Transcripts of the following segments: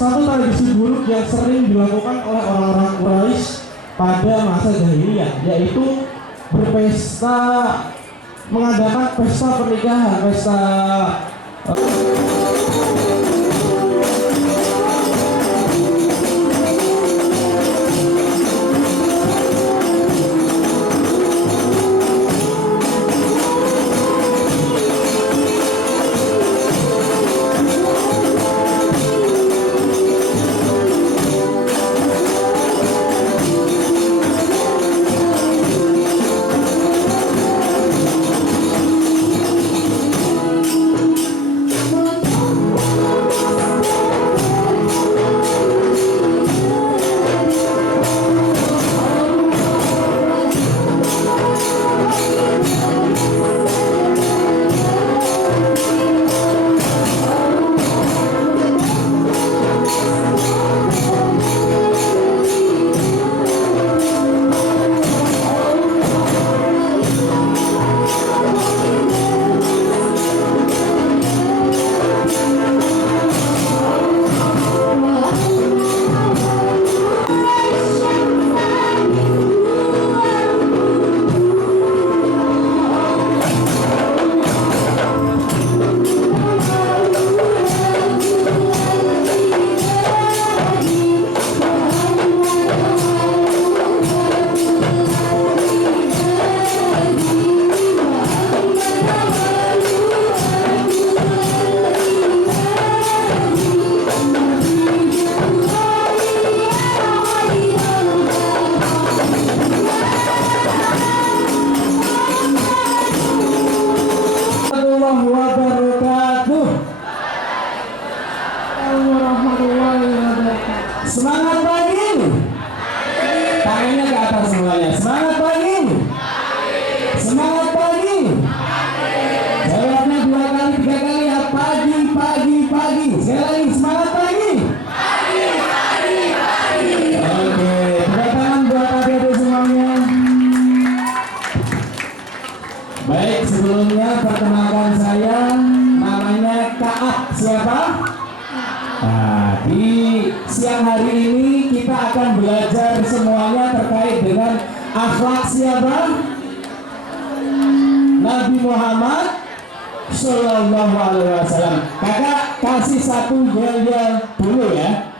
Satu tradisi buruk yang sering dilakukan oleh orang-orang Quraisy pada masa jahiliyah, yaitu berpesta, mengadakan pesta pernikahan, pesta Semangat pagi. Tangannya ke atas semuanya. Semangat pagi. Semangat pagi. Jawabnya 2 kali 3 kali ya. Pagi pagi pagi. Sekali lagi semangat pagi. Oke, tepuk tangan buat adik-adik semuanya. Baik, sebelumnya perkenalkan saya, namanya Kaab. Siapa? Nah, di siang hari ini kita akan belajar semuanya terkait dengan akhlak siapa? Nabi Muhammad Sallallahu Alaihi Wasallam. Kakak kasih satu yel-yel dulu ya,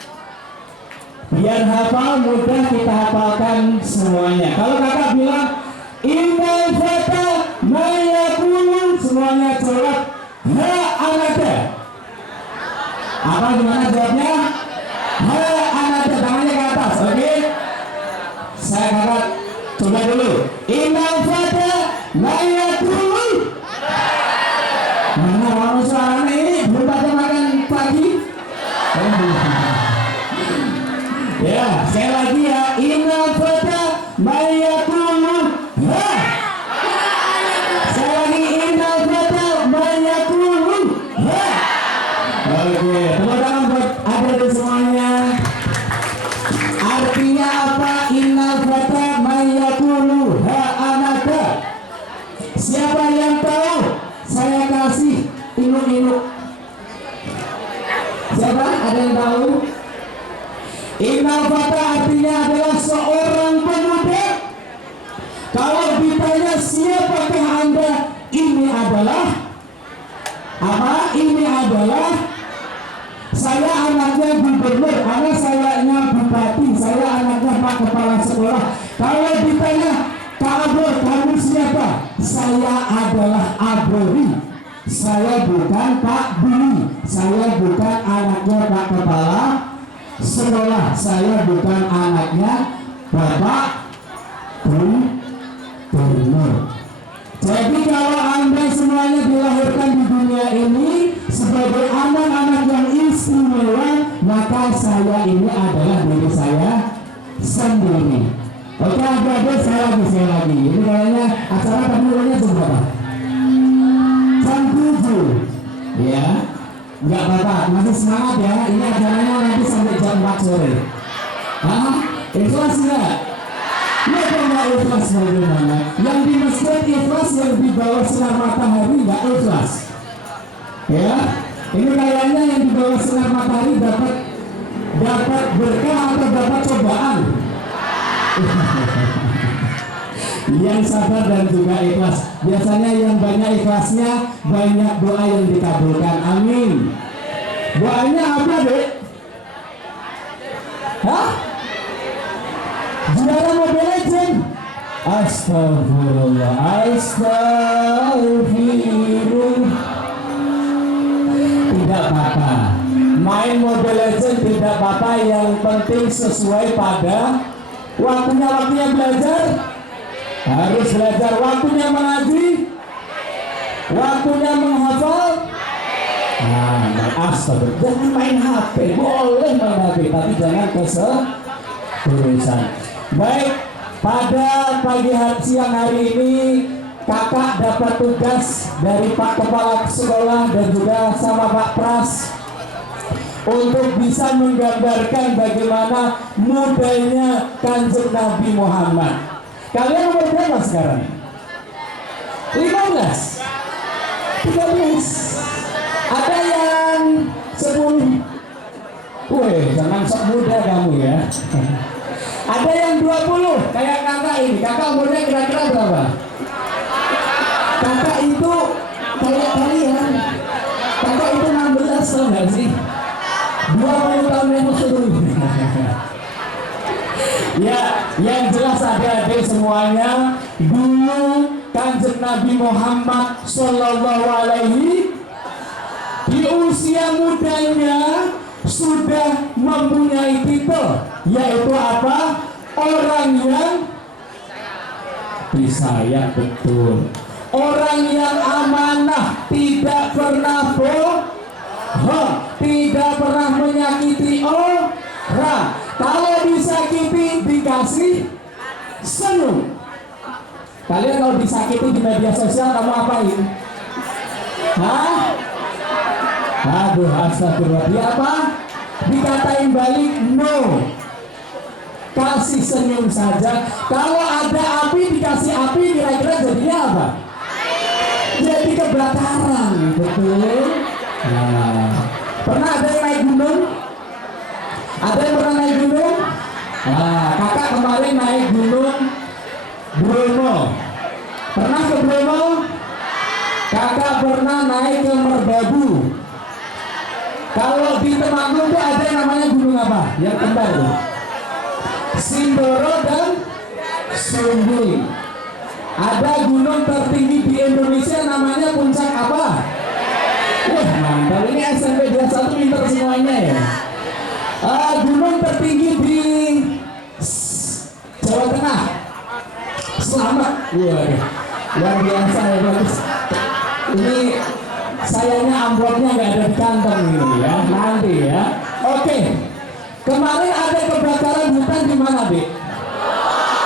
biar hafal, mudah kita hafalkan semuanya. Kalau kakak bilang innal fata mayakulu, semuanya jawab ha anada. Apa gimana jawabnya? Ha anada, tangannya ke atas. Oke, saya kakak coba dulu. Innal fata mayakulu. Mana orang suaranya ini belum pada makan pagi? Ya, sekali lagi ya. Innal fata mayakulu ha. Sekali lagi, innal fata mayakulu ha. Oke, tepuk tangan buat adik-adik semuanya. Artinya apa? Innal fata mayakulu ha anada. Siapa yang tahu? Saya kasih inuk-inuk. Siapa? Ada yang tahu? Innal fata artinya adalah seorang pemuda. Kalau ditanya siapakah Anda, ini adalah apa? Ini adalah saya anaknya gubernur, anak saya bupati, saya anaknya Pak Kepala Sekolah. Kalau ditanya Kak Abor, kamu siapa? Saya adalah Abori. Saya bukan Pak Bini. Saya bukan anaknya Pak Kepala Sekolah. Saya bukan anaknya Bapak Gubernur. Jadi kalau Anda semuanya dilahirkan di dunia ini sebagai anak-anak yang istimewa, maka saya ini adalah diri saya sendiri. Oke, adik-adik, saya lagi. Ini kayaknya acara tadi mulainya jam berapa? Jam 7. Ya, nggak apa-apa, masih semangat ya. Ini acaranya nanti sampai jam 4 sore. Hah? Ikhlas nggak? Ya, kalau nggak ikhlas bagaimana? Yang di masjid ikhlas, yang di bawah sinar matahari nggak ikhlas. Ya, ini kayaknya yang di bawah sinar matahari dapat berkah atau dapat cobaan. Yang sabar dan juga ikhlas. Biasanya yang banyak ikhlasnya, banyak doa yang dikabulkan. Amin. Doanya apa, Dek? Hah? Juara Mobile Legend. Astagfirullah. Astagfirullah. Tidak apa-apa. Main Mobile Legend tidak apa-apa. Yang penting sesuai pada waktunya belajar. Harus belajar. Waktunya mengaji, waktunya menghafal. Astagfirullah. Jangan main HP. Boleh main HP, tapi jangan keseriusan. Baik, pada pagi siang hari ini kakak dapat tugas dari Pak Kepala Sekolah dan juga sama Pak Pras untuk bisa menggambarkan bagaimana mudanya Kanjeng Nabi Muhammad. Kalian umur berapa sekarang? 15? 13? Ada yang 10? Wih, jangan sok muda kamu ya. Ada yang 20, kayak kakak ini. Kakak umurnya kira-kira berapa? Kakak itu kayak kalian. Kakak itu 16, tau gak sih? 20 tahun yang lalu. Ya, yang jelas adik-adik semuanya, dulu Kanjeng Nabi Muhammad Sallallahu Alaihi di usia mudanya sudah mempunyai titel, yaitu apa? Orang yang disayang betul, orang yang amanah, tidak pernah tidak pernah menyakiti orang. Kalau disakiti dikasih senyum. Kalian kalau disakiti di media sosial kamu apain? Hah? Aduh, astagfirullah. Dia apa? Dikatain balik, no. Kasih senyum saja. Kalau ada api dikasih api, kira-kira jadinya apa? Jadi kebakaran, betul. Nah, pernah ada yang naik gunung? Ada yang pernah naik gunung? Nah, kakak kemarin naik gunung Bromo. Pernah ke Bromo? Kakak pernah naik ke Merbabu. Kalau di Temanggung tuh ada yang namanya gunung apa? Yang kembar tuh. Sindoro dan Sumbing. Ada gunung tertinggi di Indonesia namanya puncak apa? Wah, mantap. Ini SMP 21 pinter semuanya ya. Gunung tertinggi di Jawa Tengah. Selamat. Waduh, luar biasa ya, bagus. Ini sayangnya amplopnya nggak ada di kantong ini ya, nanti ya. Oke, kemarin ada kebakaran hutan di mana, Dek?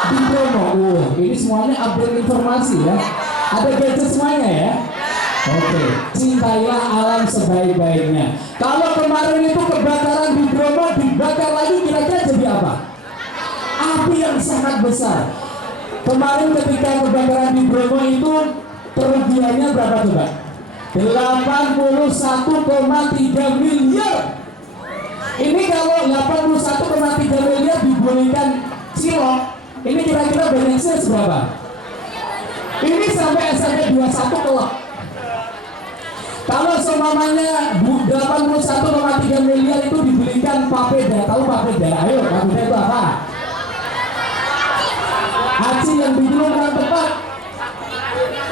Di Bromo. Ini semuanya update informasi ya. Ada gadget semuanya ya. Oke, cintailah alam sebaik-baiknya. Kalau kemarin itu kebakaran di Bromo dibakar lagi, kira-kira jadi apa? Api yang sangat besar. Kemarin ketika kebakaran di Bromo itu kerugiannya berapa coba? 81,3 miliar. Ini kalau 81,3 miliar dibelikan cilok, ini kira-kira balance berapa? Ini sampai SMP 21 kelak. Kalau seumpamanya 81,3 miliar itu dibelikan papeda, tahu papeda? Ayo, papeda itu apa? Aci yang diminum orang tepat.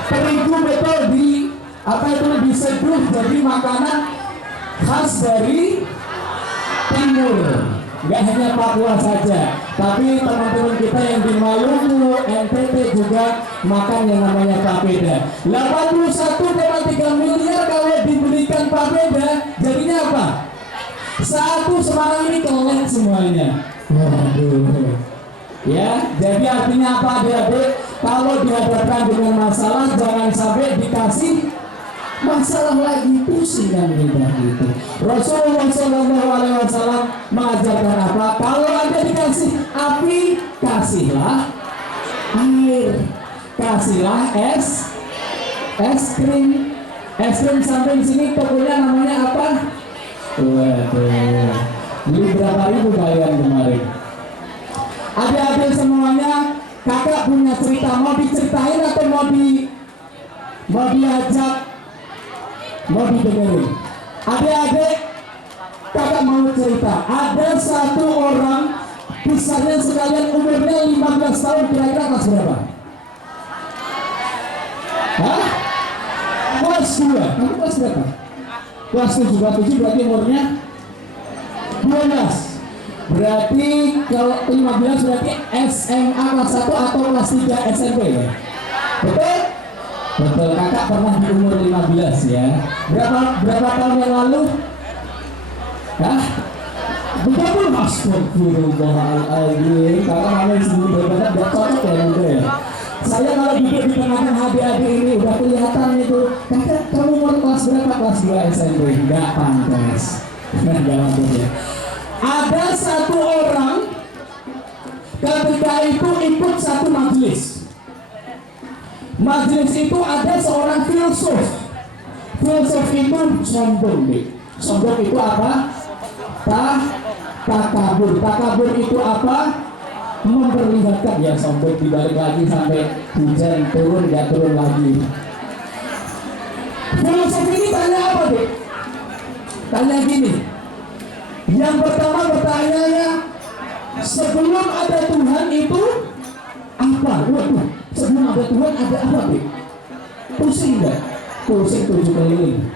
Terigu betul di apa itu diseduh jadi makanan khas dari timur. Nggak hanya Papua saja, tapi teman-teman kita yang di Maluku, NTT juga makan yang namanya papeda. 81,3 miliar kalau dibelikan papeda, jadinya apa? Satu Semarang ini keleng semuanya. Waduh. Ya, jadi artinya apa adik-adik? Kalau dihadapkan dengan masalah, jangan sampai dikasih masalah lagi, pusing kan kita gitu. Rasulullah SAW mengajarkan apa? Kalau Anda dikasih api, kasihlah air, kasihlah es krim. Es krim sampai di sini tokonya namanya apa? Waduh, beli berapa ribu kalian kemarin? Adik-adik semuanya, kakak punya cerita, mau diceritain atau mau diajak, mau didengerin? Adik-adik, kakak mau cerita. Ada satu orang, misalnya sekalian umurnya 15 tahun, kira-kira kelas berapa? Hah? Kelas 2, kamu kelas berapa? Kelas 7 berarti umurnya 12. Berarti kalau 15 berarti SMA kelas 1 atau kelas 3 SMP ya? Betul? Betul, kakak pernah di umur 15 ya. Berapa tahun yang lalu? Hah? Betul, astagfirullahaladzim. Kakak namanya sendiri benar-benar gak cocok ya gitu ya. Saya kalau duduk di tengah-tengah adik-adik ini udah kelihatan itu. Kakak kamu umur kelas berapa? Kelas 2 SMP? Gak pantas. Nah, jangan ya. Ada satu orang ketika itu ikut satu majelis. Majelis itu ada seorang filsuf. Filsuf itu sombong, deh. Sombong itu apa? Takabur. Takabur itu apa? Memperlihatkan ya, sombong dibalik lagi sampai hujan turun gak turun lagi. Filsuf ini tanya apa, deh? Tanya gini. Yang pertama pertanyaannya, sebelum ada Tuhan itu apa? Waduh, sebelum ada Tuhan ada apa, Bik? Pusing gak? Pusing 7 keliling.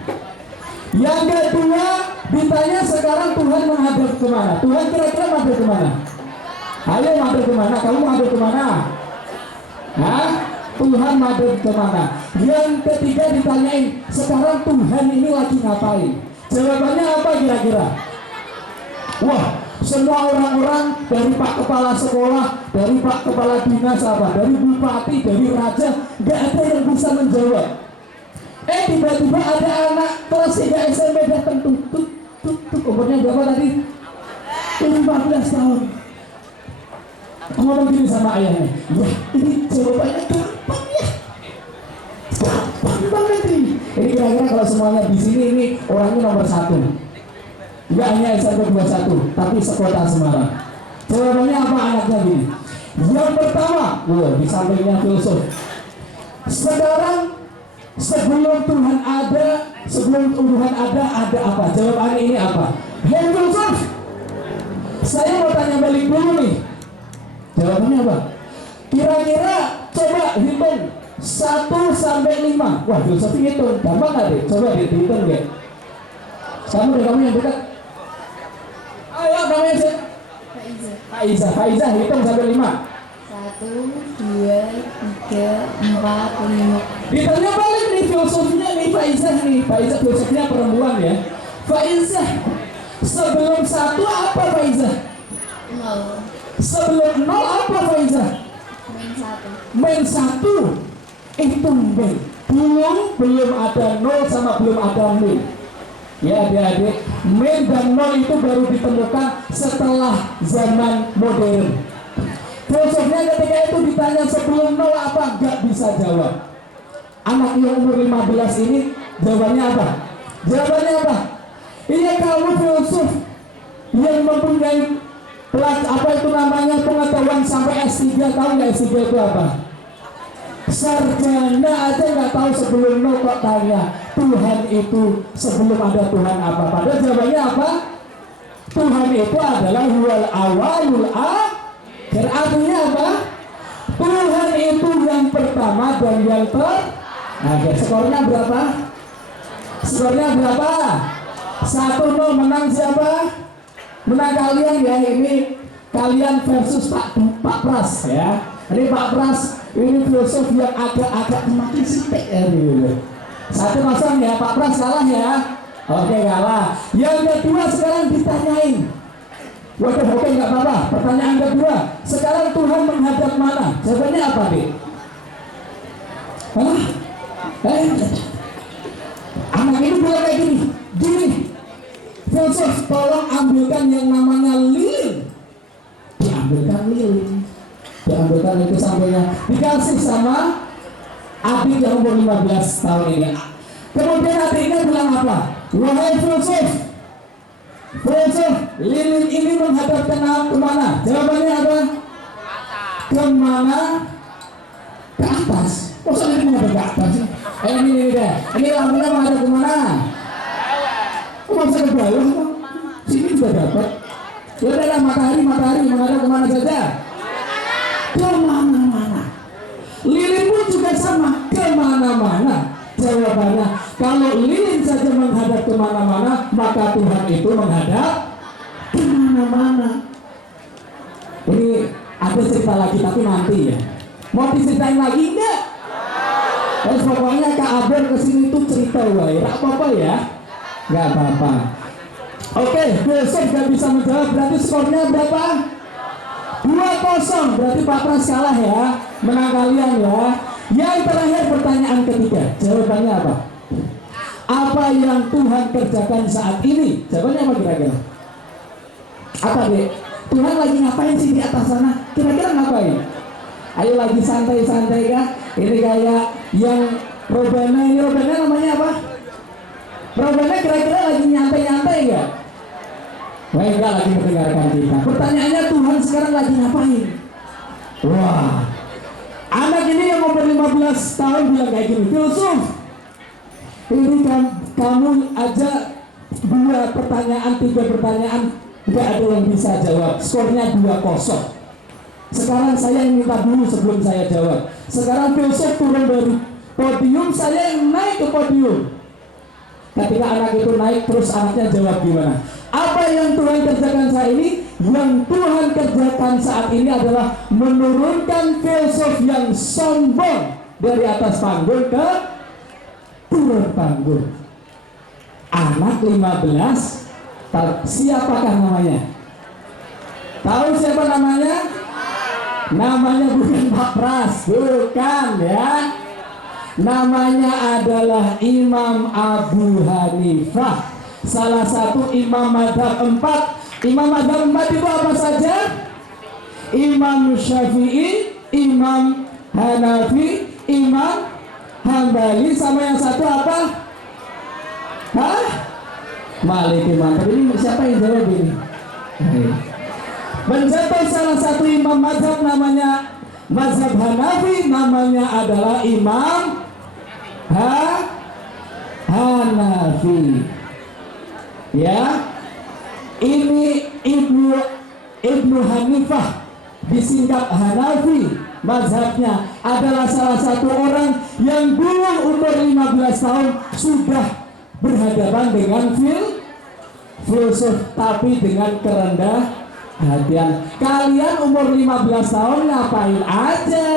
Yang kedua ditanya sekarang Tuhan menghadap kemana? Tuhan kira-kira menghadap kemana? Ayo menghadap kemana? Kamu menghadap kemana? Hah? Tuhan menghadap kemana? Yang ketiga ditanyain, sekarang Tuhan ini lagi ngapain? Jawabannya apa kira-kira? Wah, Semua orang-orang dari Pak Kepala Sekolah, dari Pak Kepala Dinas apa, dari Bupati, dari Raja, nggak ada yang bisa menjawab. Tiba-tiba ada anak kelas 3 SMP datang tuh, umurnya berapa tadi? 15 tahun. Ngomong gini sama ayahnya, ya ini jawabannya gampang ya, gampang banget ini. Ini kira-kira kalau semuanya di sini ini orangnya nomor 1, nggak hanya SMP 21, tapi sekota Semarang. Jawabannya apa anaknya gini? Yang pertama, di sampingnya filsuf. Sekarang sebelum Tuhan ada, sebelum Tuhan ada apa? Jawabannya ini apa? Hei filsuf, saya mau tanya balik dulu nih. Jawabannya apa? Kira-kira coba hitung 1 sampai 5. Wah, filsuf hitung, gampang nggak deh? Coba dihitung ya. Kamu yang dekat. Ayo, namanya siapa? Faiza, hitung sampai 5. 1, 2, 3, 4, 5. Ditanya balik nih filsufnya nih Faiza nih. Faiza filsufnya perempuan ya. Faiza, sebelum 1 apa Faiza? 0. Sebelum 0 apa Faiza? Min 1. Min 1. Hitung min. Belum ada 0 sama belum ada min. Ya adik-adik, min dan 0 itu baru ditemukan setelah zaman modern. Filsufnya ketika itu ditanya sebelum 0 apa, nggak bisa jawab. Anak yang umur 15 ini jawabannya apa? Jawabannya apa? Iya, kamu filsuf yang mempunyai apa itu namanya pengetahuan sampai S3, tahu nggak S3 itu apa? Sarjana aja nggak tahu sebelum 0 kok tanya Tuhan itu sebelum ada Tuhan apa? Padahal jawabannya apa? Tuhan itu adalah huwal awalul akhir. Artinya apa? Tuhan itu yang pertama dan yang terakhir. Skornya berapa? Skornya berapa? 1-0 menang siapa? Menang kalian ya. Ini kalian versus Pak Pras ya. Ini Pak Pras, ini filsuf yang agak makin sitek ya. 1-0 ya, Pak Pras kalah ya. Oke, kalah. Yang kedua sekarang ditanyain. Waduh, oke, nggak apa-apa. Pertanyaan kedua, sekarang Tuhan menghadap mana? Jawabannya apa, Dik? Hah? Anak ini bilang kayak gini. Filsuf, tolong ambilkan yang namanya lilin. Diambilkan lilin. Diambilkan itu sampainya. Dikasih sama adik yang umur 15 tahun ini. Kemudian adiknya bilang apa? Wahai filsuf, lilin ini menghadap kemana? Jawabannya apa? Kemana? Ke atas. Masa ini menghadap ke atas? Ini deh. Ini lampunya menghadap kemana? Masa ke bawah? Sini juga dapat. Ya udah, matahari menghadap kemana saja? Kemana-mana. Lilin pun juga sama, kemana-mana. Jawabannya, kalau lilin saja menghadap kemana-mana, maka Tuhan itu menghadap kemana-mana. Ini ada cerita lagi, tapi nanti ya. Mau diceritain lagi enggak? Terus pokoknya Kak Abel kesini tuh cerita wae, tak apa-apa ya? Nggak apa-apa. Oke, besok nggak bisa menjawab, berarti skornya berapa? 2-0, berarti Pak Pras kalah ya. Menang kalian ya. Yang terakhir pertanyaan ketiga, jawabannya apa? Apa yang Tuhan kerjakan saat ini? Jawabannya apa kira-kira? Apa deh? Tuhan lagi ngapain sih di atas sana? Kira-kira ngapain? Ayo lagi santai-santai kah? Ini kayak yang Robana, ini Robana namanya apa? Robana kira-kira lagi nyantai-nyantai nggak? Wah, enggak lagi mendengarkan kita. Pertanyaannya Tuhan sekarang lagi ngapain? Wah, anak ini yang umur 15 tahun bilang kayak gini, filsuf, ini kamu aja 2 pertanyaan, 3 pertanyaan, nggak ada yang bisa jawab. Skornya 2-0. Sekarang saya yang minta dulu sebelum saya jawab. Sekarang filsuf turun dari podium, saya yang naik ke podium. Ketika anak itu naik, terus anaknya jawab gimana? Apa yang Tuhan kerjakan saat ini? Yang Tuhan kerjakan saat ini adalah menurunkan filsuf yang sombong dari atas panggung ke turun panggung. Anak 15, siapakah namanya? Tahu siapa namanya? Namanya bukan Pak Pras, bukan ya. Namanya adalah Imam Abu Hanifah, salah satu imam madzhab 4. Imam madzhab 4 itu apa saja? Imam Syafi'i, Imam Hanafi, Imam Hambali, sama yang satu apa? Hah? Maliki. Mantap. Ini siapa yang jawab ini? Menjadi salah satu imam mazhab namanya mazhab Hanafi, namanya adalah Imam Hanafi. Ya, ini Ibnu Hanifah, disingkat Hanafi. Mazhabnya adalah salah satu orang yang dulu umur 15 tahun sudah berhadapan dengan filsuf, tapi dengan kerendah hatian. Kalian umur 15 tahun ngapain aja?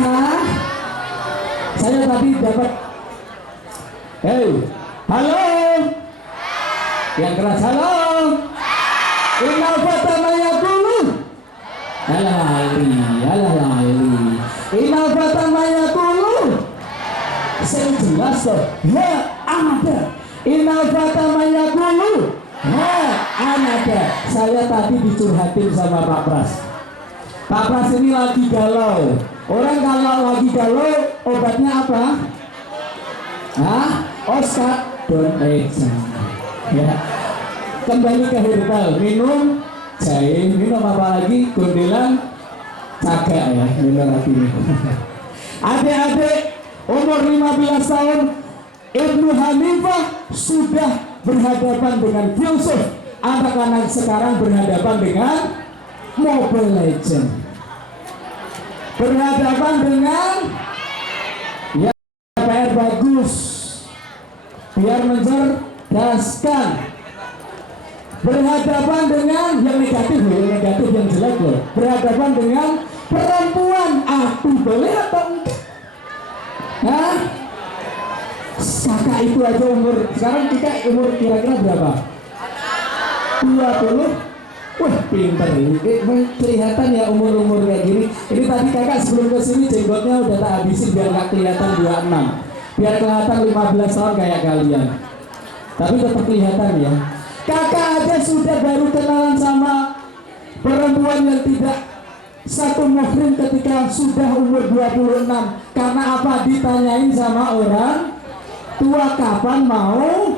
Hah? Saya tadi dapat halo. Yang keras halo. Inal fata mayakulu. Alah lali. Inal fata mayakulu. Saya jelas toh. Ya ada. Inal fata mayakulu. Ada. Saya tadi dicurhatin sama Pak Pras. Pak Pras ini lagi galau. Orang kalau lagi galau obatnya apa? Oscar Doneja. Ya. Kembali ke herbal, minum jahe, minum apa lagi? Gondelan, cagak ya, minum lagi. Adik-adik umur 15 tahun, Ibnu Hanifah sudah berhadapan dengan filsuf. Anak-anak sekarang berhadapan dengan Mobile Legend, berhadapan dengan ya PR bagus biar mencerdaskan, berhadapan dengan yang negatif yang jelek loh, berhadapan dengan perempuan. Aku boleh atau enggak? Hah? Kakak itu aja umur sekarang, kita umur kira-kira berapa? 20. Wah pinter ini, kelihatan ya umur-umur kayak gini. Ini tadi kakak sebelum kesini jenggotnya udah tak habisin biar gak kelihatan 26, biar kelihatan 15 tahun kayak kalian. Tapi tetap kelihatan ya. Kakak aja sudah baru kenalan sama perempuan yang tidak satu muhrim ketika sudah umur 26. Karena apa? Ditanyain sama orang tua kapan mau.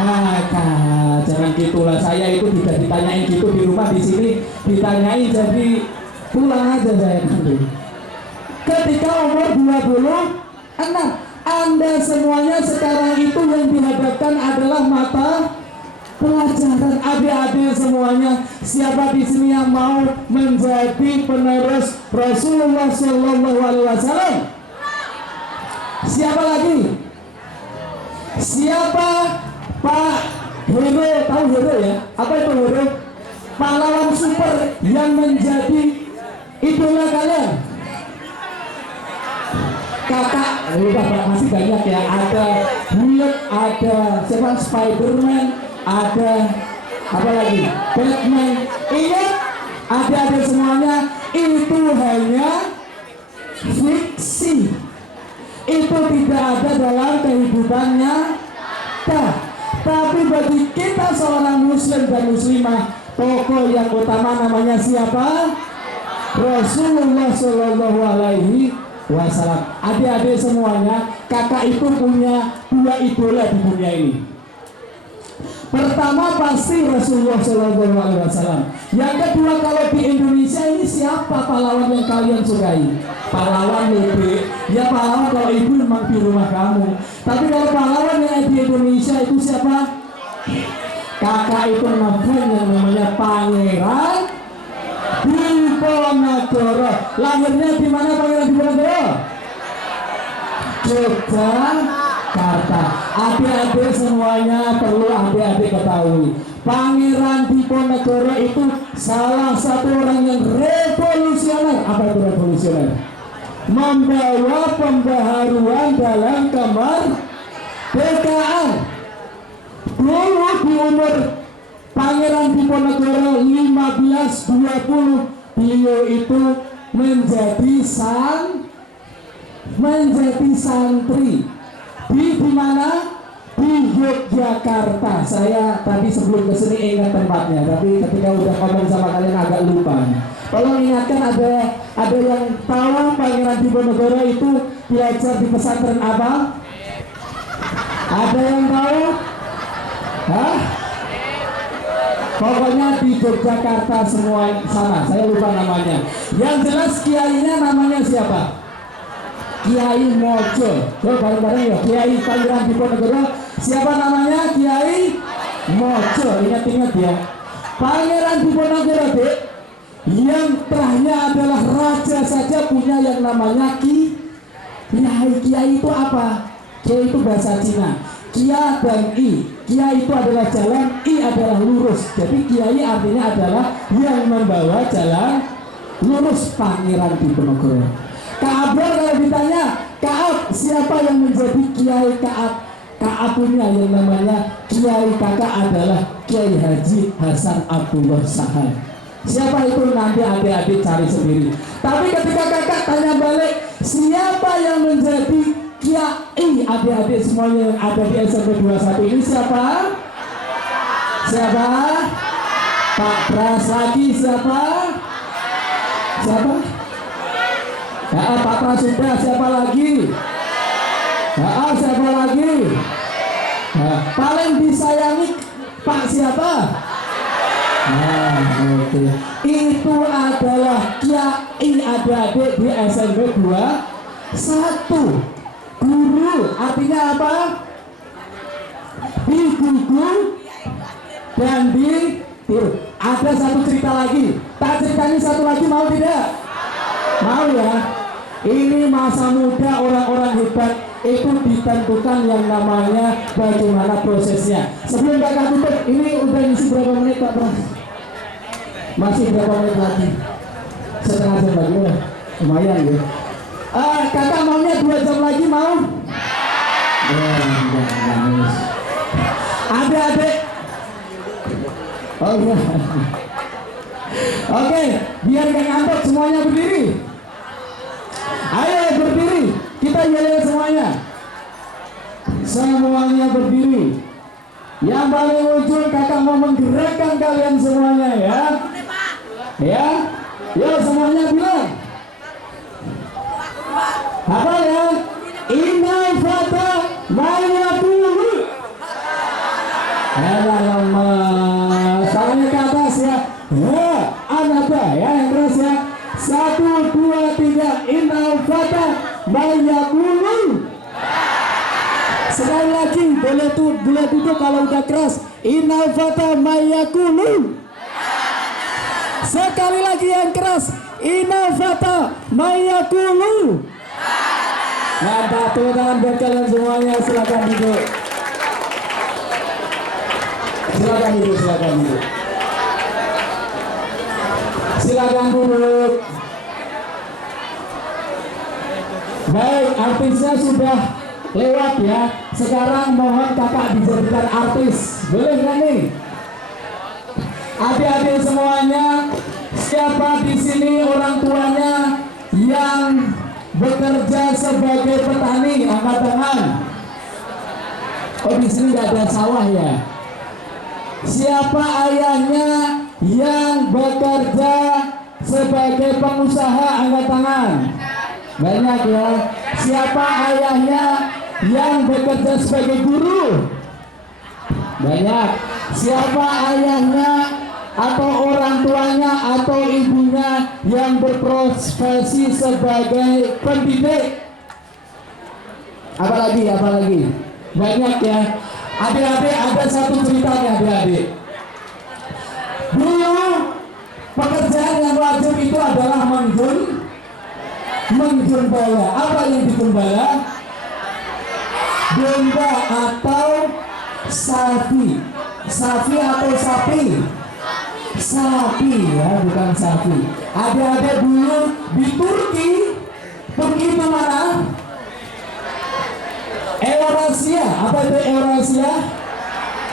Kak, jangan gitulah. Saya itu tidak ditanyain gitu di rumah, di sini ditanyain, jadi pulang aja saya nanti. Ketika umur 26, Anda semuanya sekarang itu yang dihadapkan adalah mata pelajaran. Adik-adik semuanya, siapa di sini yang mau menjadi penerus Rasulullah Shallallahu Alaihi Wasallam? Siapa lagi? Siapa? Pak Hero, tahu Hero ya? Apa itu Hero? Pahlawan super yang menjadi idola kalian. Kakak, masih banyak ya. Ada Hulk, ada siapa? Spiderman, ada apa lagi? Batman. Ingat, ada semuanya itu hanya fiksi. Itu tidak ada dalam kehidupannya. Tapi bagi kita seorang muslim dan muslimah, tokoh yang utama namanya siapa? Rasulullah Shallallahu Alaihi Wasallam. Adik-adik semuanya, kakak itu punya 2 idola di dunia ini. Pertama pasti Rasulullah Shallallahu Alaihi Wasallam. Yang kedua, kalau di Indonesia ini siapa pahlawan yang kalian sukai? Pahlawan lebih, ya pahlawan kalau ibu memang di rumah kamu. Tapi kalau pahlawan yang di Indonesia itu siapa? Kakak itu ngefans yang namanya Pangeran Diponegoro. Lahirnya di mana Pangeran Diponegoro? Yogyakarta. Adik-adik semuanya perlu adik-adik ketahui, Pangeran Diponegoro itu salah satu orang yang revolusioner. Apa itu revolusioner? Membawa pembaharuan dalam kemerdekaan. Dulu di umur 14 Pangeran Diponegoro 1520 beliau itu menjadi santri di mana? Di Yogyakarta. Saya tadi sebelum kesini ingat tempatnya, tapi ketika udah ngomong sama kalian agak lupa. Tolong ingatkan, ada yang tahu Pangeran Diponegoro itu belajar di pesantren apa? Ada yang tahu? Hah? Pokoknya di Yogyakarta semua sana, saya lupa namanya. Yang jelas kiainya namanya siapa? Kiai Mojo. Coba bareng-bareng ya, Kiai Pangeran Diponegoro. Siapa namanya? Kiai Mojo. Ingat-ingat ya. Pangeran Diponegoro, Dek, yang terakhirnya adalah raja saja punya yang namanya Kiai. Kiai itu apa? Kiai itu bahasa Cina. Kia dan I. Kia itu adalah jalan, I adalah lurus. Jadi Kiai artinya adalah yang membawa jalan lurus. Pangeran Diponegoro. Kaab, kalau ditanya Kaab siapa yang menjadi Kiai Kaab? Kaab punya yang namanya Kiai kakak adalah Kiai Haji Hasan Abdullah Sahal. Siapa itu nanti adik-adik cari sendiri. Tapi ketika kakak tanya balik, siapa yang menjadi Kiai? Adik-adik semuanya yang ada di SMP 21 ini siapa? Siapa? Pak Pras lagi siapa? Siapa? Pak Pras sudah, siapa lagi? Siapa lagi? Paling disayangi Pak siapa? Oke. Itu adalah Kiai adik-adik di SMP 21. Guru artinya apa? Digugu dan ditiru. Ada satu cerita lagi. Tak ceritanya satu lagi, mau tidak? Mau ya? Ini masa muda orang-orang hebat itu ditentukan yang namanya bagaimana prosesnya. Sebelum kakak tutup, ini udah isi berapa menit Pak Pras? Masih berapa menit lagi? Setengah jam lagi ya? Lumayan ya. Kakak maunya 2 jam lagi mau? Enggak. Adik-adik. Oh iya. Oke, biar gak ngantuk semuanya berdiri. Ayo berdiri, kita yel semuanya. Semuanya berdiri. Yang paling ujung kakak mau menggerakkan kalian semuanya ya. Ya, yuk semuanya bilang. Apa ya? Inna fata mayatulu. Tangannya ke atas ya. Anaba ya, yang terus ya. 1, 2, 3. Inna fata mayatulu. Sekali lagi boleh duduk kalau udah keras. Inna fata mayakulu. Sekali lagi yang keras. Inna fata mayakulu. Mantap, tepuk tangan buat kalian semuanya. Silakan duduk. Silakan duduk. Silakan duduk. Baik, artisnya sudah lewat ya. Sekarang mohon kakak dijadikan artis. Boleh nggak nih? Adik-adik semuanya, siapa di sini orang tuanya yang bekerja sebagai petani? Angkat tangan. Oh, di sini nggak ada sawah ya. Siapa ayahnya yang bekerja sebagai pengusaha? Angkat tangan. Banyak ya. Siapa ayahnya yang bekerja sebagai guru? Banyak. Siapa ayahnya atau orang tuanya atau ibunya yang berprofesi sebagai pendidik? Apalagi? Banyak ya. Adik-adik, ada satu ceritanya adik-adik. Dulu pekerjaan yang wajib itu adalah menggembala. Apa yang digembala? Domba atau sapi. Sapi atau sapi? Sapi ya, bukan sapi. Ada dulu di Turki. Turki itu mana? Eurasia. Apa itu Eurasia?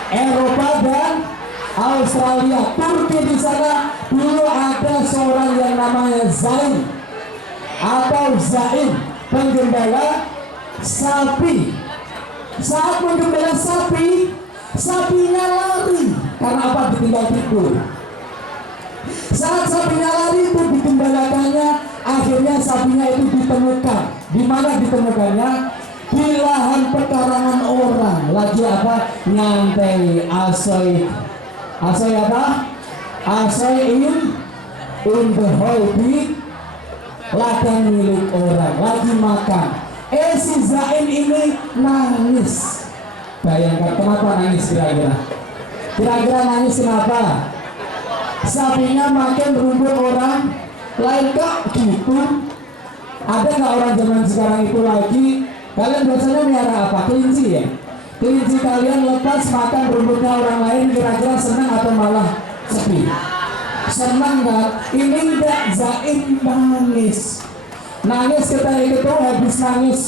Eropa dan Australia, Turki. Di sana dulu ada seorang yang namanya Zain atau Zain, penggembala sapi. Saat menggembala sapi, sapinya lari karena apa? Ditinggal tidur. Saat sapinya lari itu digembalakannya, akhirnya sapinya itu ditemukan. Di mana ditemukannya? Di lahan pekarangan orang. Lagi apa? Nyantai, asoy. Asoy apa? Asoy in the hole, di ladang milik orang. Lagi makan. Si Zain ini nangis. Bayangkan kenapa nangis kira-kira? Kira-kira nangis kenapa? Sapinya makan rumput orang lain kok gitu. Ada nggak orang zaman sekarang itu lagi? Kalian biasanya melihara apa? Kelinci ya? Kelinci kalian lepas makan rumputnya orang lain, kira-kira senang atau malah sepi? Senang kan? Ini tidak. Zain nangis. Nangis ketika itu, habis nangis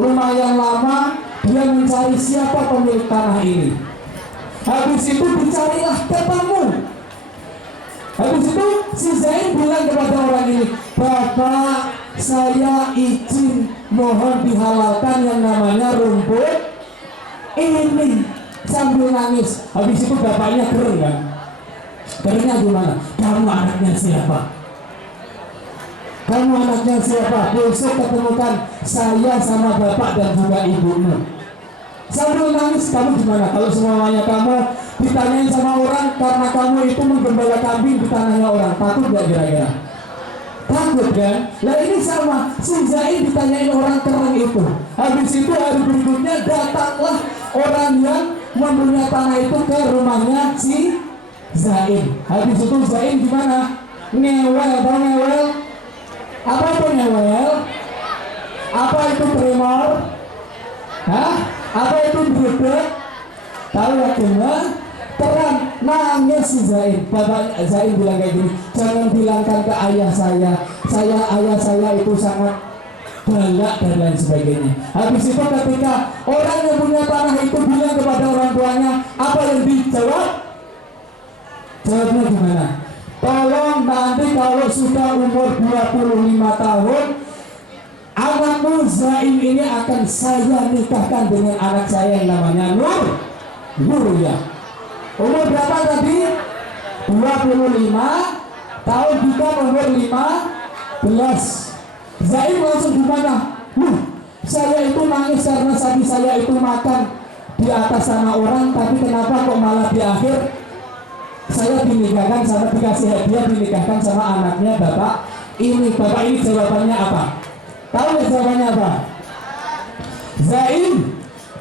lumayan lama, dia mencari siapa pemilik tanah ini. Habis itu dicarilah ketemu. Habis itu si Zain bilang kepada orang ini, "Bapak, saya izin mohon dihalalkan yang namanya rumput ini." Sambil nangis. Habis itu bapaknya kering kan? Keringnya gimana? "Kamu anaknya siapa? Kamu anaknya siapa? Besok ketemukan saya sama bapak dan juga ibumu." Sambil nangis, "Kamu gimana? Kalau semuanya kamu ditanyain sama orang karena kamu itu menggembala kambing di tanahnya orang, takut gak kira-kira?" Takut kan? Nah ini sama, si Zain ditanyain orang keren itu. Habis itu hari berikutnya datanglah orang yang mempunyai tanah itu ke rumahnya si Zain. Habis itu Zain gimana? Ngewel, tau ngewel? Apa itu ngewel? Apa itu tremor? Hah? Apa itu berdek? Tahu ya kena? Terang, nangis si Zain. Bapak Zain bilang kayak gini, "Jangan bilangkan ke ayah saya ayah itu sangat galak dan lain sebagainya." Habis itu ketika orang yang punya tanah itu bilang kepada orang tuanya, apa yang dijawab? Jawabnya gimana? "Tolong nanti kalau sudah umur 25 tahun, anakmu Zain ini akan saya nikahkan dengan anak saya yang namanya Nur ya." Umur berapa tadi? 25 tahun, juga umur 15. Zain langsung gimana? Saya itu nangis karena sapi saya itu makan di atas sama orang, tapi kenapa kok malah di akhir saya dinikahkan sama, dikasih hadiah dinikahkan sama anaknya bapak ini. Bapak ini jawabannya apa? Tahu nggak jawabannya apa? "Zain,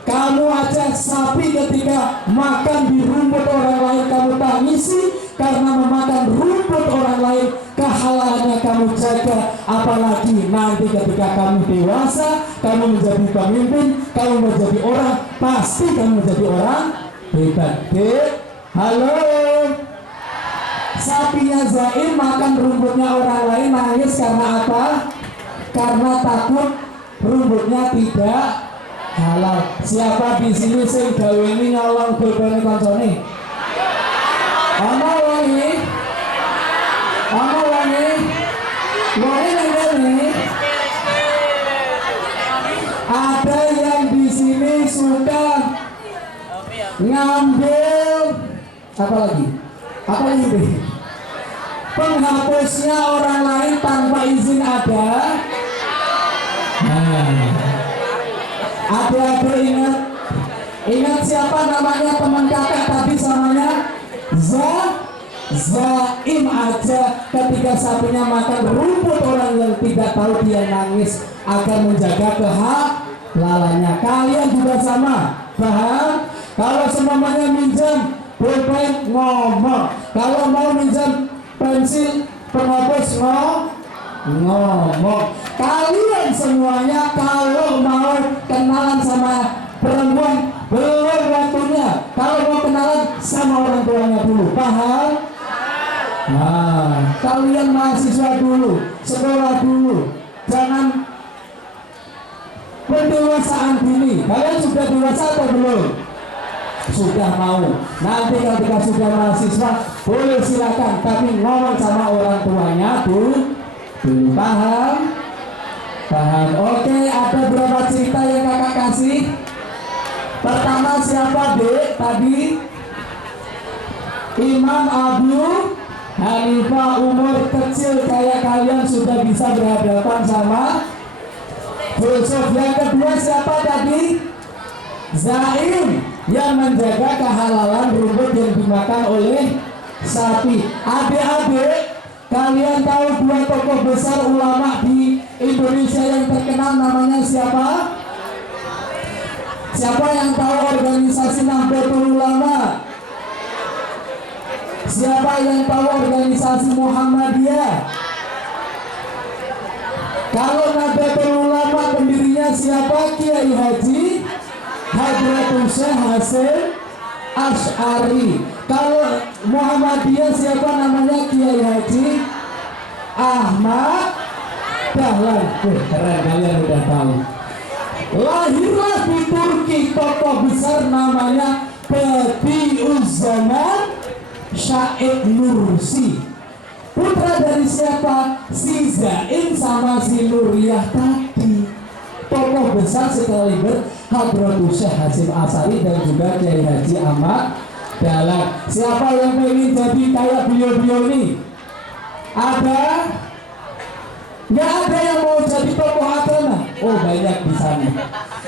kamu aja sapi ketika makan di rumput orang lain kamu tangisi karena memakan rumput orang lain, kehalalannya kamu jaga. Apalagi nanti ketika kamu dewasa, kamu menjadi pemimpin, kamu menjadi orang, pasti kamu menjadi orang hebat." Dek, halo. Sapinya Zain makan rumputnya orang lain, nangis karena apa? Karena takut rumputnya tidak halal. Siapa di sini sing gawe ini nyolong golbane kancane? Ana wani? Ana wani? Wani nang ada yang di sini suka ngambil apa lagi? Apa lagi deh? Penghapusnya orang lain tanpa izin ada. Nah, adik-adik ingat siapa namanya teman kakak tadi samanya? Zaim aja ketika sapinya makan rumput orang yang tidak tahu, dia nangis agar menjaga kehalalannya. Kalian juga sama, paham? Kalau semuanya minjam pulpen ngomong, kalau mau minjam pensil penghapus ngomong. Kalian semuanya kalau mau kenalan sama perempuan belum waktunya. Kalau mau kenalan sama orang tuanya dulu, paham? Nah, kalian mahasiswa dulu, sekolah dulu, jangan pendewasaan dini. Kalian sudah dewasa atau belum? sudah mau. Nanti ketika sudah mahasiswa boleh silakan, tapi ngomong sama orang tuanya dulu. Paham? Paham. Oke, ada berapa cerita yang kakak kasih? Pertama siapa dek tadi? Imam Abu Hanifah. Umur kecil kayak kalian sudah bisa berhadapan sama filsuf. Yang kedua siapa tadi? Zaim, yang menjaga kehalalan rumput yang dimakan oleh sapi. Adik-adik, kalian tahu dua tokoh besar ulama di Indonesia yang terkenal namanya siapa? Siapa yang tahu organisasi Nahdlatul Ulama? Siapa yang tahu organisasi Muhammadiyah? Kalau Nahdlatul Ulama pendirinya siapa? Kiai Haji Hadratul Syekh Hasyim Asy'ari. Kalau Muhammadiyah siapa namanya? Kiai Haji Ahmad Dahlan. Keren, kalian udah tahu. Lahirlah di Turki tokoh besar namanya Bediüzzaman Said Nursi. Putra dari siapa? Si Zaim sama si Nuriyah tadi. Tokoh besar sekaligus Hadratul Syekh Hasyim Asy'ari dan juga Kiai Haji Ahmad Dahlan. Siapa yang ingin jadi kayak beliau-beliau ini? Ada? Nggak ada yang mau jadi tokoh agama? Oh, banyak di sana.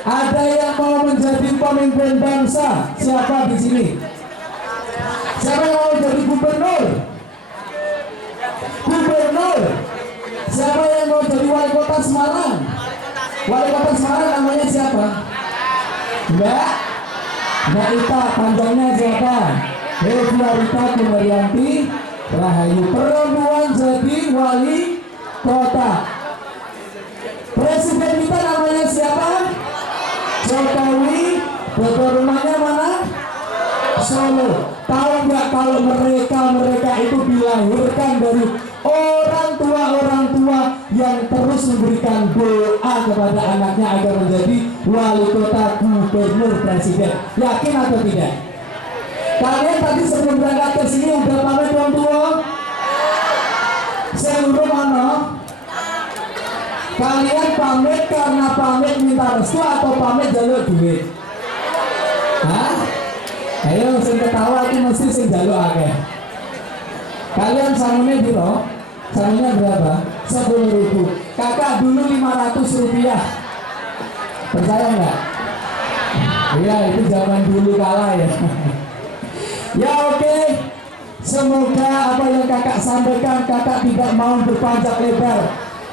Ada yang mau menjadi pemimpin bangsa? Siapa di sini? Siapa yang mau jadi gubernur? Gubernur. Siapa yang mau jadi wali kota Semarang? Wali kota Semarang namanya siapa? Mbak Ita, panjangnya siapa? Heviarita Kumarianti Rahayu. Perempuan jadi wali kota. Presiden kita namanya siapa? Jokowi. Betul, rumahnya mana? Solo. Tahu nggak kalau mereka itu dilahirkan dari orang tua yang terus memberikan doa kepada anaknya agar menjadi wali kota, gubernur, presiden. Yakin atau tidak? Kalian tadi sebelum berangkat ke sini udah pamit orang tua? Seluruh mana? Kalian pamit karena pamit minta restu atau pamit jalur duit? Hah? Ayo sing ketawa itu mesti sing jalur akeh. Kalian sangunya biro? Sangunya berapa? 10.000. Kakak dulu 500 rupiah. Percaya nggak? Iya, itu zaman dulu kala ya. Ya oke. Semoga apa yang kakak sampaikan kakak tidak mau berpanjang lebar.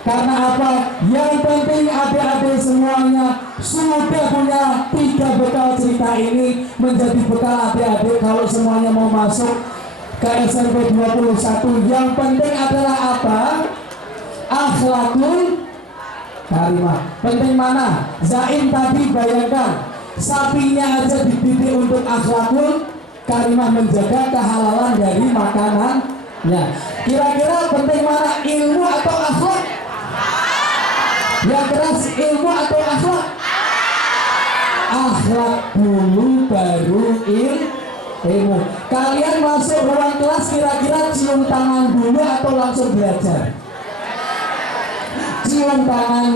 Karena apa? Yang penting adik-adik semuanya sudah punya 3 bekal cerita ini menjadi bekal adik-adik kalau semuanya mau masuk ke SMP 21. Yang penting adalah apa? Akhlakul karimah. Penting mana? Zaim tadi bayangkan sapinya aja dididik untuk akhlakul karimah, menjaga kehalalan dari makanannya. Kira-kira penting mana? Ilmu atau akhlak? Yang keras ilmu atau akhlak? Akhlak dulu baru ilmu. Kalian masuk ruang kelas kira-kira cium tangan dulu atau langsung belajar? Cium tangan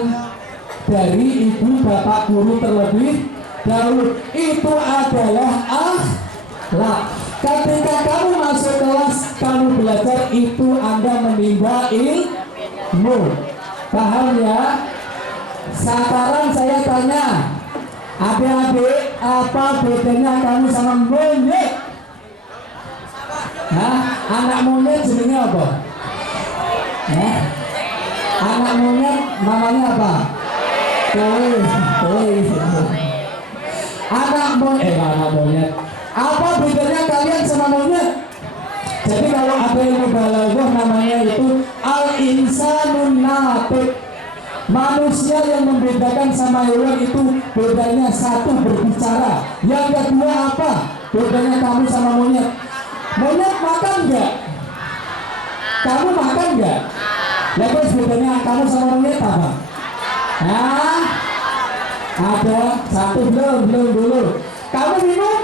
dari ibu bapak guru terlebih dahulu. Itu adalah akhlak. Ketika kamu masuk kelas, kamu belajar, itu Anda menimba ilmu. Paham ya? Sekarang saya tanya, adik-adik, apa bedanya kamu sama monyet? Hah? Anak monyet jenisnya apa? Hah? Anak monyet namanya apa? Anak monyet. Apa bedanya kalian sama monyet? Jadi kalau ada ilmu balaghah namanya itu al-insanun natiq. Manusia yang membedakan sama hewan itu bedanya satu berbicara. Yang kedua apa? Bedanya kamu sama monyet. Monyet makan nggak? Kamu makan nggak? Lalu bedanya kamu sama monyet apa? Nah, ada satu belum dulu. Kamu minum?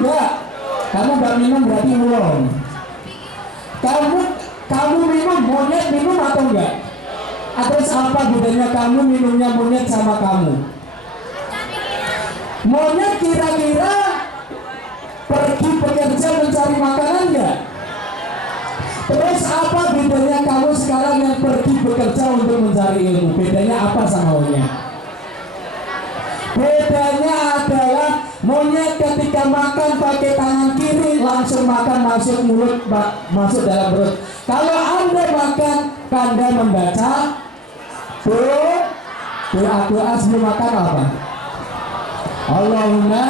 enggak? Kamu enggak minum berarti ulung. Kamu minum, monyet minum atau enggak? Terus apa bedanya kamu minumnya monyet sama kamu? Monyet kira-kira pergi bekerja mencari makanan enggak? Terus apa bedanya kamu sekarang yang pergi bekerja untuk mencari ilmu? Bedanya apa sama monyet? Bedanya adalah monyet ketika makan pakai tangan kiri langsung makan masuk mulut, masuk dalam perut. Kalau Anda makan, Anda membaca doa sebelum makan apa? Allahumma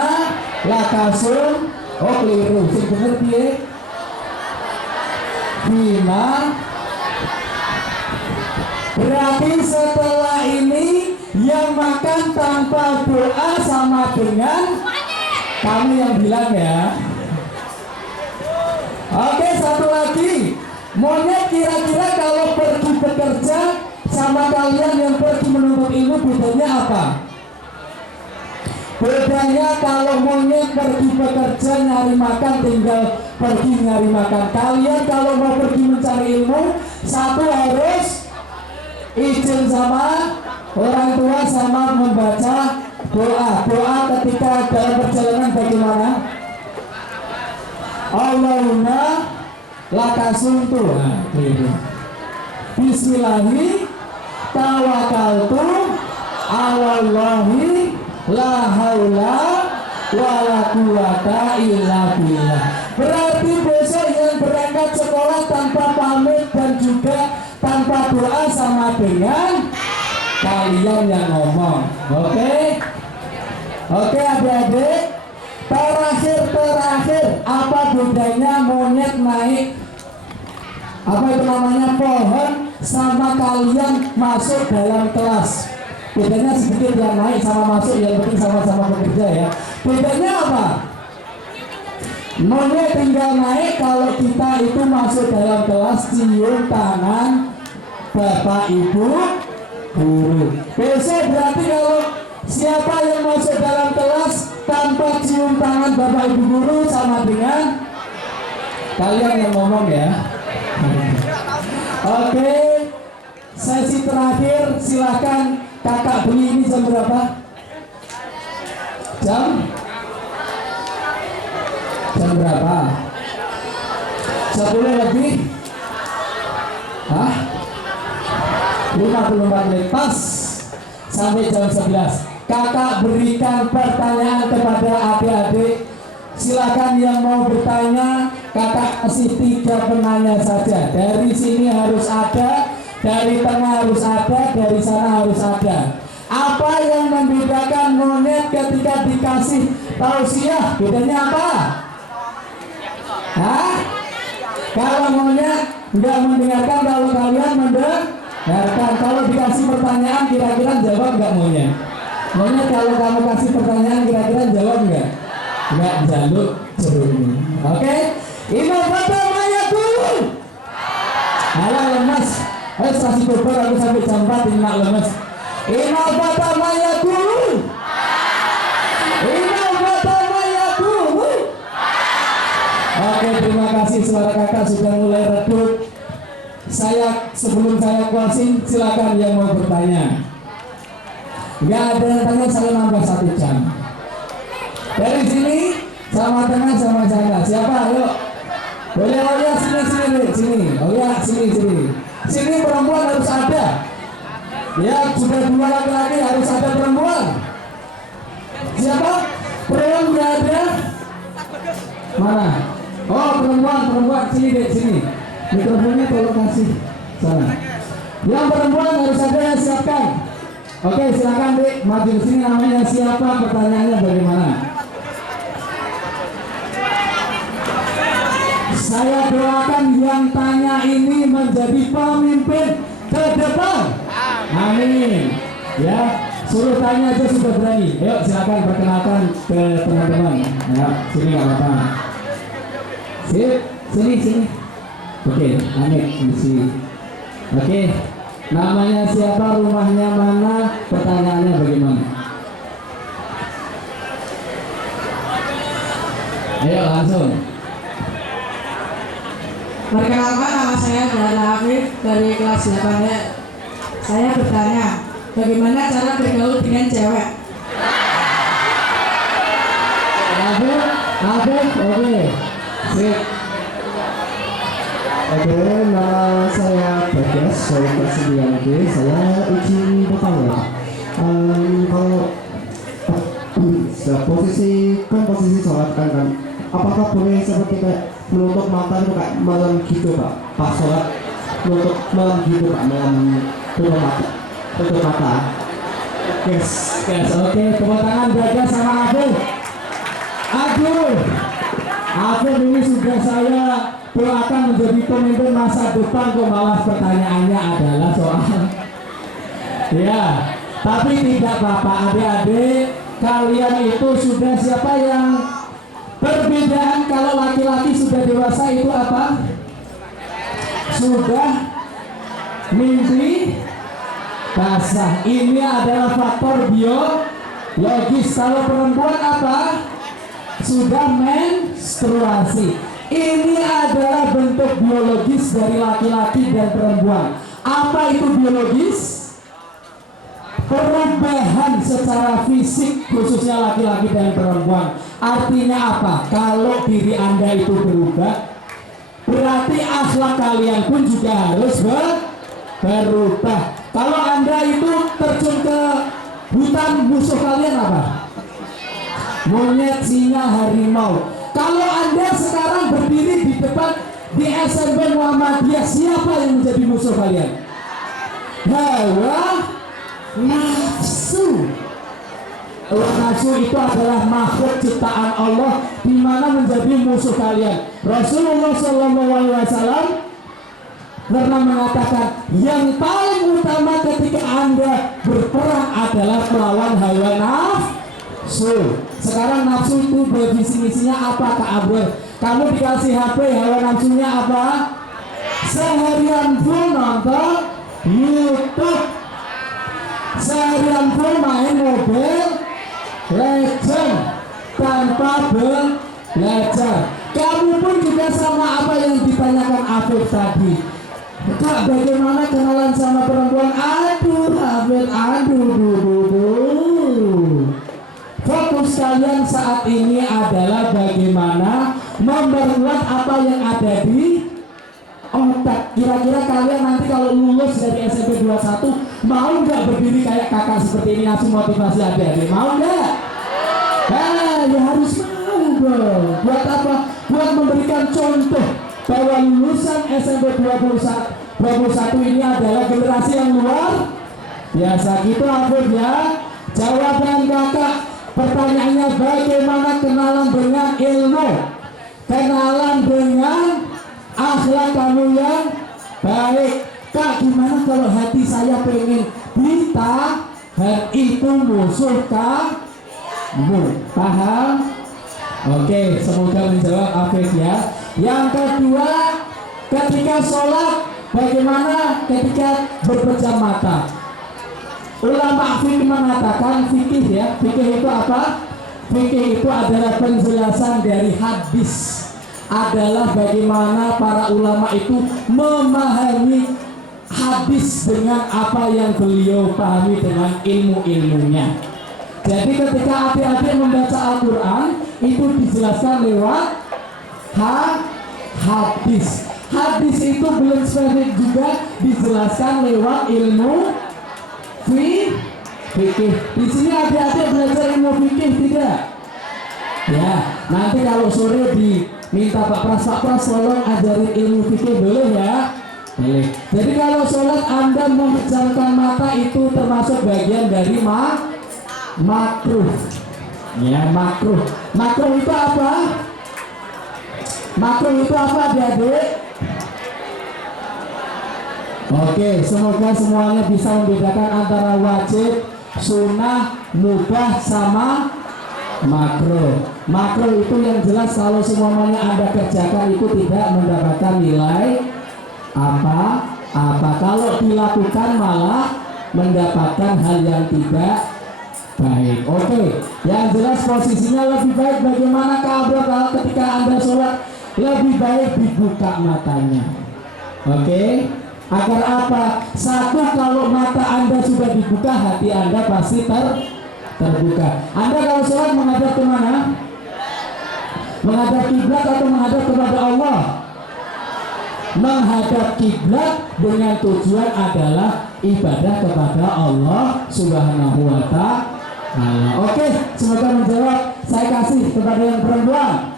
lakasum. Oh keliru, sing bener piye? Bima. Berarti setelah ini yang makan tanpa doa sama dengan kamu yang bilang ya. Oke, satu lagi. Monyet kira-kira kalau pergi bekerja sama kalian yang pergi menuntut ilmu bedanya apa? Bedanya kalau monyet pergi bekerja nyari makan tinggal pergi nyari makan. Kalian kalau mau pergi mencari ilmu, satu harus izin sama orang tua sama membaca doa. Doa ketika dalam perjalanan bagaimana? Allahumma lakasuntu. Bismillahi tawakkaltu alallahi la haula wala quwata illa billah. Berarti besok yang berangkat sekolah tanpa pamit dan juga tanpa doa sama dengan kalian yang ngomong. Oke? Oke adik-adik. Terakhir apa bedanya monyet naik apa itu namanya pohon sama kalian masuk dalam kelas? Bedanya sedikit, yang naik sama masuk, yang penting sama-sama bekerja ya. Bedanya apa? Monyet tinggal naik, kalau kita itu masuk dalam kelas cium tangan bapak ibu guru. Besok berarti kalau siapa yang masuk dalam kelas tanpa cium tangan bapak ibu guru sama dengan kalian yang ngomong ya. Oke, sesi terakhir silakan kakak beli. Ini jam berapa? Jam berapa? 10 lebih? Hah? 54 menit pas sampai jam 11. Kakak berikan pertanyaan kepada adik-adik. Silakan yang mau bertanya, kakak kasih 3 penanya saja. Dari sini harus ada, dari tengah harus ada, dari sana harus ada. Apa yang membedakan monyet ketika dikasih tausiah? Bedanya apa? Hah? Kalau monyet nggak mendengarkan, kalau kalian mendengarkan. Kalau dikasih pertanyaan kira-kira jawab nggak monyet? Monyet kalau kamu kasih pertanyaan kira-kira jawab nggak? Nggak jaluk jeruk. Oke? Imam Fata Mayakul. Alah lemas. Ayo kasih kobar aku sampai jam 4 ini nak lemas. Imam Fata Mayakul. Imam Fata Mayakul. Oke, terima kasih, suara kakak sudah mulai redup. Sebelum saya kuasin, silakan yang mau bertanya. Nggak ada yang tanya, saya nambah 1 jam. Dari sini sama tengah sama sana. Siapa? Ayo. Boleh, oh ya sini. Oh ya sini. Sini perempuan harus ada. Ya, sudah 2 laki-laki harus ada perempuan. Siapa? Perempuan nggak ada? Mana? Oh perempuan sini deh, sini. Mikrofonnya tolong kasih sana. Yang perempuan harus ada, yang siapkan. Oke, silakan dek maju ke sini. Namanya siapa? Pertanyaannya bagaimana? Saya doakan yang tanya ini menjadi pemimpin ke depan. Amin. Ya, suruh tanya aja sudah berani. Ayo silakan perkenalkan ke teman-teman. Ya, sini nggak apa-apa. Sini. Oke, Amin di sini. Oke, namanya siapa? Rumahnya mana? Pertanyaannya bagaimana? Ayo langsung. Perkenalkan, nama saya Dara Afif dari kelas 8 ya. Saya bertanya, bagaimana cara bergaul dengan cewek? Afif, oke. Sip. Oke, nama saya Bagas dari kelas 9B. Saya izin bertanya. Kalau posisi sholat kan, apakah boleh seperti kayak menutup mata itu kayak malam gitu Pak? Pas sholat menutup malam gitu Pak, malam tutup mata. Yes, oke. Tepuk tangan Bagas sama Afif. Afif ini sudah saya doakan menjadi pemimpin masa depan, kok malah pertanyaannya adalah soal ya, tapi tidak apa-apa adik-adik, kalian itu sudah siapa yang perbedaan kalau laki-laki sudah dewasa itu apa? Sudah mimpi basah. Ini adalah faktor biologis. Kalau perempuan apa? Sudah menstruasi. Ini adalah bentuk biologis dari laki-laki dan perempuan. Apa itu biologis? Perubahan secara fisik khususnya laki-laki dan perempuan. Artinya apa? Kalau diri Anda itu berubah, berarti akhlak kalian pun juga harus berubah. Kalau Anda itu terjun ke hutan, musuh kalian apa? Monyet, singa, harimau. Kalau Anda sekarang berdiri di depan di SMP Muhammadiyah, siapa yang menjadi musuh kalian? Hawa nafsu. Hawa nafsu itu adalah makhluk ciptaan Allah, di mana menjadi musuh kalian. Rasulullah SAW pernah mengatakan, yang paling utama ketika Anda berperang adalah melawan hawa nafsu. Sekarang nafsu itu definisinya apa Kak Abdul? Kamu dikasih HP, hawa nafsunya apa? Seharian full nonton YouTube, seharian full main Mobile Legend tanpa belajar. Kamu pun juga sama apa yang ditanyakan Afif tadi. Kak, bagaimana kenalan sama perempuan? Aduh, Afif, fokus kalian saat ini adalah bagaimana memperkuat apa yang ada di otak. Kira-kira kalian nanti kalau lulus dari SMP 21 mau nggak berdiri kayak kakak seperti ini, ngasih motivasi adik-adik? Mau nggak? Ya harus mau dong. Buat apa? Buat memberikan contoh bahwa lulusan SMP 21 ini adalah generasi yang luar biasa. Gitu Afif ya. Jawaban kakak, pertanyaannya bagaimana kenalan dengan ilmu, kenalan dengan akhlak kamu yang baik. Kak, gimana kalau hati saya pengen ditahan, itu musuh kamu? Paham? Oke, semoga menjawab Afif ya. Yang kedua, ketika sholat, bagaimana ketika berpejam mata? Ulama fikih mengatakan, fikih ya, fikih itu apa? Fikih itu adalah penjelasan dari hadis, adalah bagaimana para ulama itu memahami hadis dengan apa yang beliau pahami dengan ilmu-ilmunya. Jadi ketika adik-adik membaca Al-Quran, itu dijelaskan lewat hadis. Hadis itu belum spesifik juga dijelaskan lewat ilmu fikih. Di sini adik-adik belajar ilmu fikih tidak? Ya, nanti kalau sore diminta Pak Pras tolong ajarin ilmu fikih boleh ya? Boleh. Jadi kalau sholat Anda memejamkan mata itu termasuk bagian dari makruh. Ya, makruh. Makruh itu apa? Makruh itu apa adik-adik? Oke, semoga semuanya bisa membedakan antara wajib, sunnah, mubah sama makruh. Makruh itu yang jelas kalau semuanya Anda kerjakan itu tidak mendapatkan nilai apa. Kalau dilakukan malah mendapatkan hal yang tidak baik. Oke, yang jelas posisinya lebih baik. Bagaimana kabar kalau ketika Anda sholat? Lebih baik dibuka matanya. Oke, agar apa? Satu, kalau mata Anda sudah dibuka, hati Anda pasti terbuka. Anda kalau sholat menghadap kemana? Menghadap kiblat atau menghadap kepada Allah? Menghadap kiblat dengan tujuan adalah ibadah kepada Allah Subhanahu wa Ta'ala. Oke, semoga menjawab. Saya kasih kepada yang perempuan.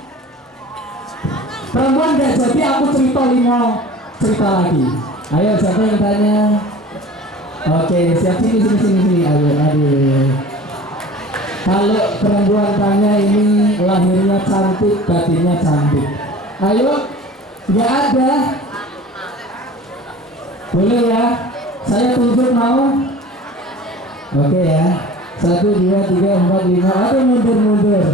Perempuan gak jadi, aku cerita lagi. Ayo, siapa yang tanya? Oke, siap, sini. Ayo. Kalau perempuan tanya, ini lahirnya cantik, batinnya cantik. Ayo, nggak ada. Boleh ya? Saya tunjuk mau? Oke ya. 1, 2, 3, 4, 5. Aduh, mundur.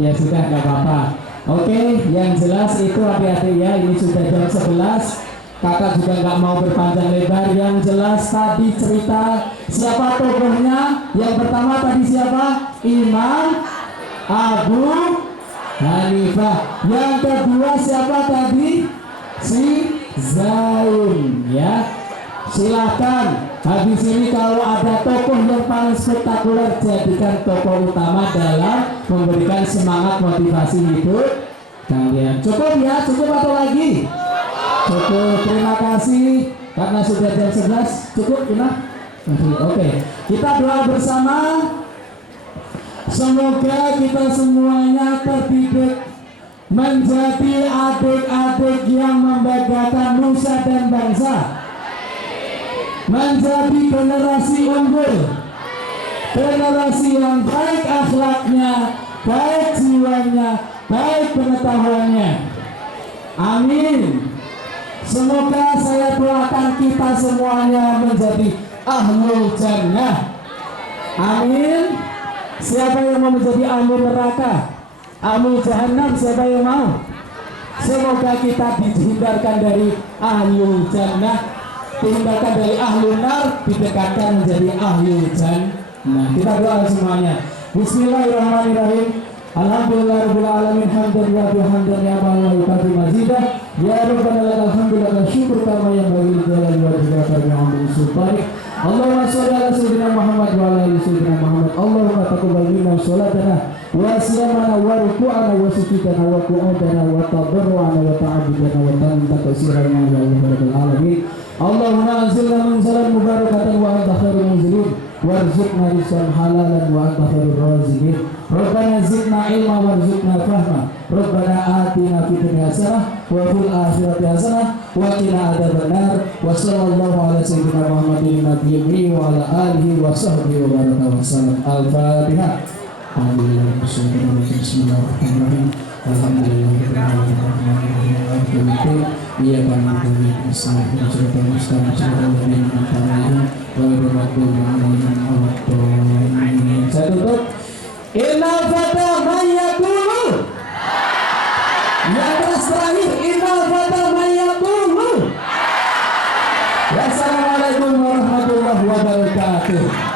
Ya sudah, nggak apa-apa. Oke, yang jelas itu hati-hati ya. Ini sudah jam 11. Kakak juga nggak mau berpanjang lebar. Yang jelas tadi cerita siapa tokohnya. Yang pertama tadi siapa? Imam Abu Hanifah. Yang kedua siapa tadi? Si Zain ya. Silakan. Habis ini kalau ada tokoh yang paling spektakuler, jadikan tokoh utama dalam memberikan semangat motivasi hidup kalian. Cukup ya? Cukup atau lagi? Cukup, terima kasih. Karena sudah jam 11, cukup ya? Oke, kita doa bersama. Semoga kita semuanya terdidik menjadi adik-adik yang membanggakan nusa dan bangsa, menjadi generasi unggul, generasi yang baik akhlaknya, baik jiwanya, baik pengetahuannya. Amin. Semoga saya doakan kita semuanya menjadi ahlul jannah. Amin. Siapa yang mau menjadi ahlul neraka, ahlul jahannam, siapa yang mau? Semoga kita dihindarkan dari ahlul jannah, dihindarkan dari ahlul nar, didekatkan menjadi ahlul jannah. Kita doa semuanya. Bismillahirrahmanirrahim. Alhamdulillahirabbil alamin, hamdan wa bihamdan ya Allah wa yukafi mazidah. Ya Rabbana lakal hamdu lakal syukur kama yanbaghi li jalali wajhika wa bihamdi sultanik. Allahumma sholli ala sayyidina Muhammad wa ala ali sayyidina Muhammad. Allahumma taqabbal minna sholatana wa siyamana wa ruku'ana wa sujudana wa qu'udana wa tadarru'ana wa ta'abudana wa taqsirana ya Rabbal alamin. Allahumma anzilna munzalan mubarakatan wa anta khairul munzilin warzuqna rizqan halalan wa anta khairur raziqin. Rabbana zidna ilma warzuqna fahma. Rabbana atina fid dunya hasanah wa fil akhirati hasanah wa qina adzabannar. Wa sallallahu ala sayyidina Muhammadin nabiyyi wa ala alihi wa sahbihi wa baraka wa sallam. Al-Fatihah. Bismillahirrahmanirrahim. Alhamdulillahirrahmanirrahim. Iya kan saya tutup. Innal fata mayyakulu. Yang terakhir, innal fata mayyakulu. Wassalamualaikum warahmatullahi wabarakatuh.